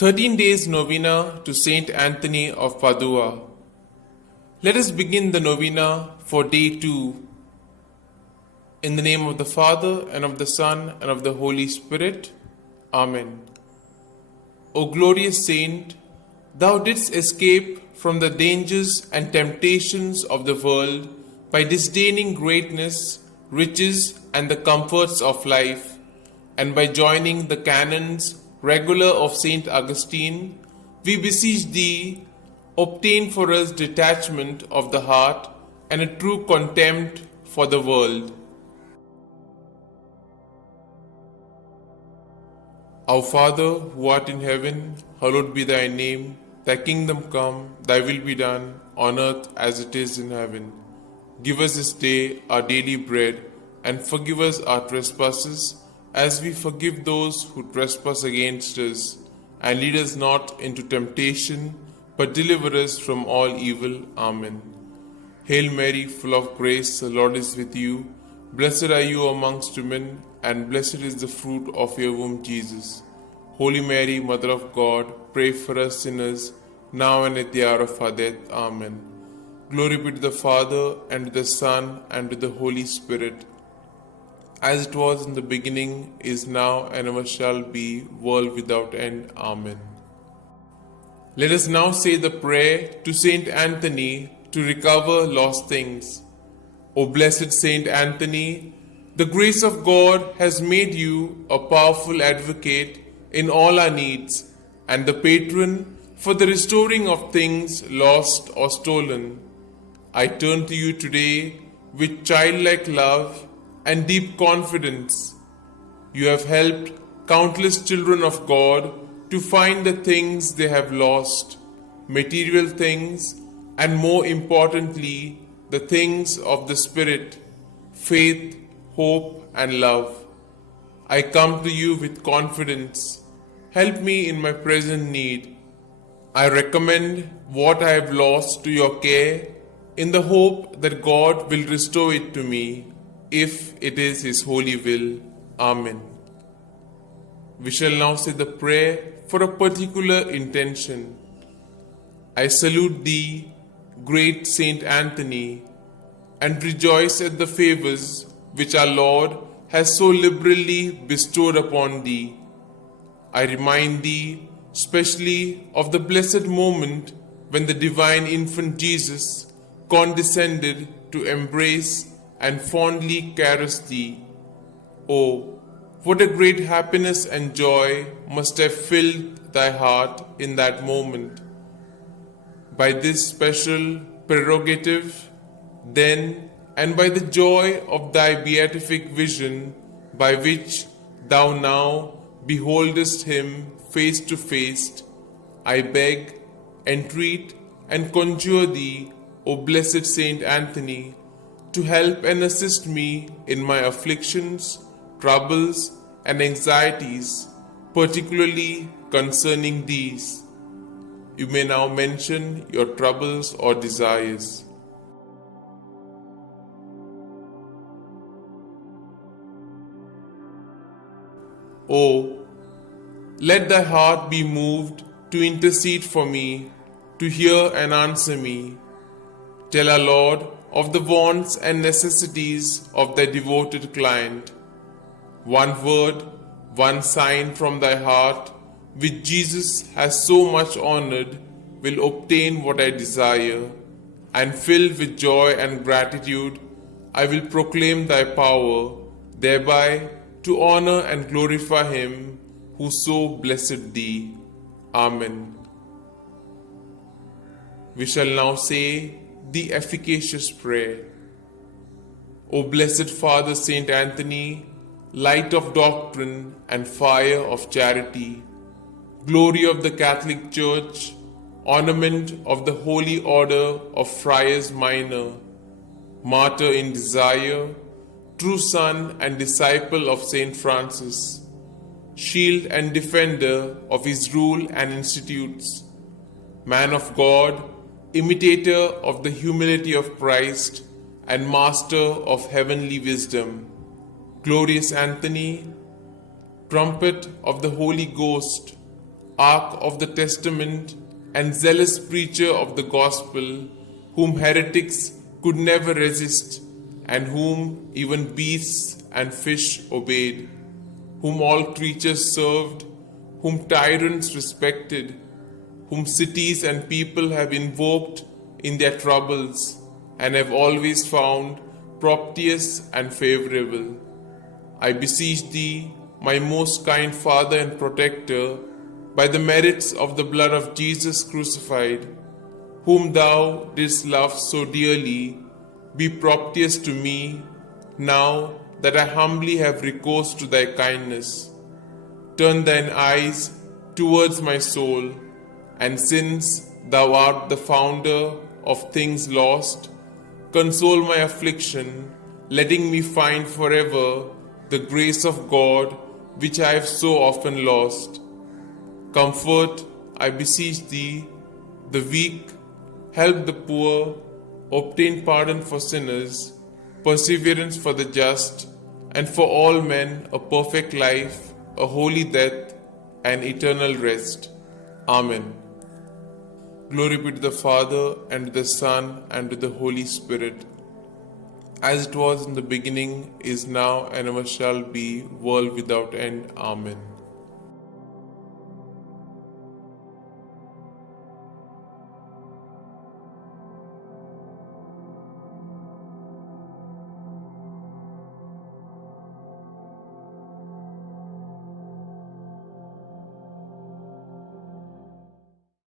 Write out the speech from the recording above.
13 days novena to St Anthony of Padua. Let us begin the novena for day 2. In the name of the Father, and of the Son, and of the Holy Spirit. Amen. O glorious Saint, thou didst escape from the dangers and temptations of the world by disdaining greatness, riches, and the comforts of life, and by joining the canons regular of St. Augustine, we beseech thee, obtain for us detachment of the heart and a true contempt for the world. Our Father, who art in heaven, hallowed be thy name. Thy kingdom come, thy will be done, on earth as it is in heaven. Give us this day our daily bread, and forgive us our trespasses, as we forgive those who trespass against us. And lead us not into temptation, but deliver us from all evil. Amen. Hail Mary, full of grace, the Lord is with you. Blessed are you amongst women, and blessed is the fruit of your womb, Jesus. Holy Mary, Mother of God, pray for us sinners, now and at the hour of our death. Amen. Glory be to the Father, and to the Son, and to the Holy Spirit, as it was in the beginning, is now, and ever shall be, world without end. Amen. Let us now say the prayer to St. Anthony to recover lost things. O blessed St. Anthony, the grace of God has made you a powerful advocate in all our needs, and the patron for the restoring of things lost or stolen. I turn to you today with childlike love and deep confidence. You have helped countless children of God to find the things they have lost, material things, and more importantly, the things of the Spirit, faith, hope, and love. I come to you with confidence. Help me in my present need. I recommend what I have lost to your care, in the hope that God will restore it to me, if it is His holy will. Amen. We shall now say the prayer for a particular intention. I salute thee, great Saint Anthony, and rejoice at the favors which our Lord has so liberally bestowed upon thee. I remind thee specially of the blessed moment when the divine infant Jesus condescended to embrace and fondly caress thee. Oh, what a great happiness and joy must have filled thy heart in that moment. By this special prerogative, then, and by the joy of thy beatific vision, by which thou now beholdest him face to face, I beg, entreat, and conjure thee, O blessed Saint Anthony, to help and assist me in my afflictions, troubles, and anxieties, particularly concerning these. You may now mention your troubles or desires. Oh, let thy heart be moved to intercede for me, to hear and answer me. Tell our Lord of the wants and necessities of thy devoted client. One word, one sign from thy heart, which Jesus has so much honored, will obtain what I desire, and filled with joy and gratitude, I will proclaim thy power, thereby to honor and glorify him who so blessed thee. Amen. We shall now say the efficacious prayer. O blessed Father St. Anthony, light of doctrine and fire of charity, glory of the Catholic Church, ornament of the Holy Order of Friars Minor, martyr in desire, true son and disciple of St. Francis, shield and defender of his rule and institutes, man of God, imitator of the humility of Christ, and master of heavenly wisdom, glorious Anthony, trumpet of the Holy Ghost, Ark of the Testament and zealous preacher of the gospel, whom heretics could never resist, and whom even beasts and fish obeyed, whom all creatures served, whom tyrants respected, whom cities and people have invoked in their troubles, and have always found propitious and favorable. I beseech thee, my most kind Father and Protector, by the merits of the blood of Jesus crucified, whom thou didst love so dearly, be propitious to me, now that I humbly have recourse to thy kindness. Turn thine eyes towards my soul, and since thou art the founder of things lost, console my affliction, letting me find forever the grace of God which I have so often lost. Comfort, I beseech thee, the weak, help the poor, obtain pardon for sinners, perseverance for the just, and for all men a perfect life, a holy death, and eternal rest. Amen. Glory be to the Father, and to the Son, and to the Holy Spirit, as it was in the beginning, is now, and ever shall be, world without end. Amen.